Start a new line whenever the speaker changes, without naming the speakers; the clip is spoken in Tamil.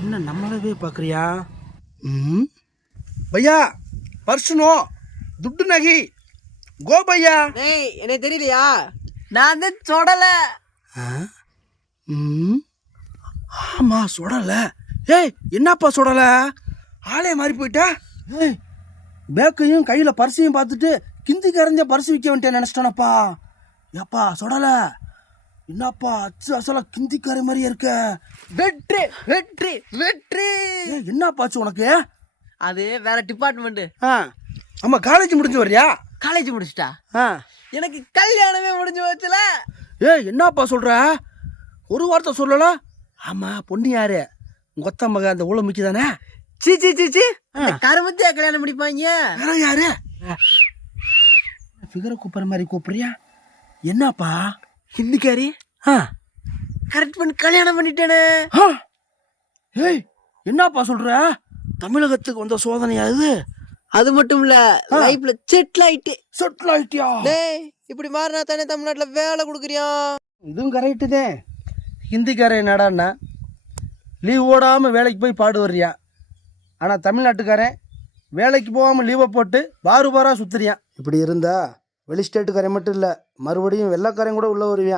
என்ன நம்மளவே பார்க்குறியா? ம்? பையா பர்சுனோ துட்டு நகி. கோ பையா.
டேய் எனக்கு தெரியலையா? நான் தான் தொடல
ஆ? ம்? ஆமா சுடல. ஏய் என்னப்பா சுடல? ஆளே மாறி போயிட்டா? ஏய் பேக்கையும் கையில் பரிசையும் பார்த்துட்டு கிந்தி கரைஞ்ச பரிசு விற்க வேண்டிய நினச்சிட்டானப்பா. ஏப்பா சுடல. என்னப்பா அச்சு அசலா கிந்திக்கார மாதிரியே இருக்க?
வெற்றி வெற்றி வெற்றி.
ஏய் என்னப்பாச்சு உனக்கு?
அது வேற டிபார்ட்மெண்ட்
ஆ ஆமாம் காலேஜ் முடிஞ்சு வர்றியா?
காலேஜ் முடிச்சிட்டா?
ஆ.
எனக்கு கல்யாணமே முடிஞ்சு போச்சுல.
ஏய் என்னப்பா சொல்ற? ஒரு வார்த்தை சொல்லல? ஆமா பொண்ணு யாரு? உங்க ஒத்த மக அந்த ஊழ தானே?
சீ சீ சீ சீ. கருமத்தையா கல்யாணம் முடிப்பாங்க?
வேற யாரு? ஃபிகரை கூப்பிடுற மாதிரி கூப்பிடுறியா? என்னப்பா?
ஹிந்திக்காரி
ஆ.
கரெக்ட் பண்ணி கல்யாணம் பண்ணிட்டேனே.
ஏய் என்னப்பா சொல்ற? தமிழகத்துக்கு வந்த சோதனையா இது?
அது மட்டும் இல்ல லைஃப்ல செட்டில் ஆயிட்டு.
செட்டில் ஆயிட்டியா?
டேய் இப்படி மாறினா தானே தமிழ்நாட்டுல வேலை கொடுக்குறியா?
இதுவும் கரெக்டு தான் ஹிந்திக்காரன் என்னடான்னா லீவ் ஓடாமல் வேலைக்கு போய் பாடு வர்றியா? ஆனால் தமிழ்நாட்டுக்காரன் வேலைக்கு போகாமல் லீவை போட்டு பாரு பாரா சுத்துறியான் இப்படி இருந்தா வெளி ஸ்டேட்டுக்காரன் மட்டும் இல்லை மறுபடியும் வெள்ளைக்காரன் கூட உள்ள வருவியான்